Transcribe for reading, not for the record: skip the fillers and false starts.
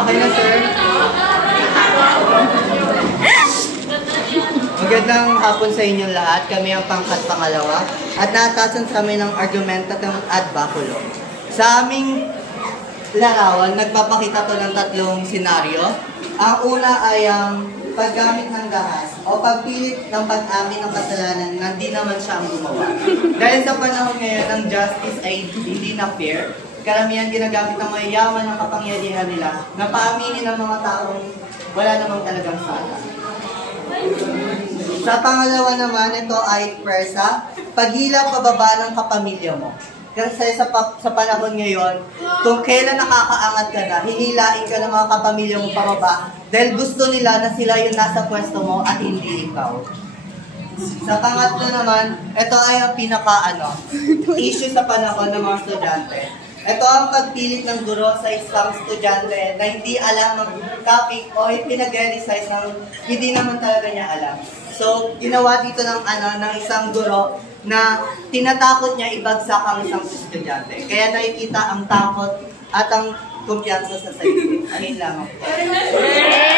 Okay na, sir? Magandang hapon sa inyong lahat. Kami ang pangkat pangalawa at naatasan sa amin ng argumentatum ad baculum. Sa aming larawan, nagpapakita to ng tatlong senaryo. Ang una ay ang paggamit ng dahas o pagpilit ng pag-amin ng kasalanan na hindi naman siya ang gumawa. Dahil sa panahon ngayon ng justice ay hindi na fair, karamihan ginagamit ng mayayaman ng kapangyarihan nila na paaminin ng mga taong wala namang talagang sala. Sa pangalawa naman, ito ay persa, paghila pababa ng kapamilya mo. Kasi sa panahon ngayon, kung kailan nakakaangat ka na, hinilain ka ng mga kapamilya mo pababa dahil gusto nila na sila yung nasa pwesto mo at hindi ikaw. Sa pangatlo naman, ito ay ang issue sa panahon ng mga estudyante. Ito ang pagpilit ng guro sa isang estudyante na hindi alam ang topic o pinag-resize ng hindi naman talaga niya alam. So, ginawa dito ng isang guro na tinatakot niya ibagsak ang isang estudyante. Kaya nakikita ang takot at ang kumpiyansa sa sarili. Ayun lang.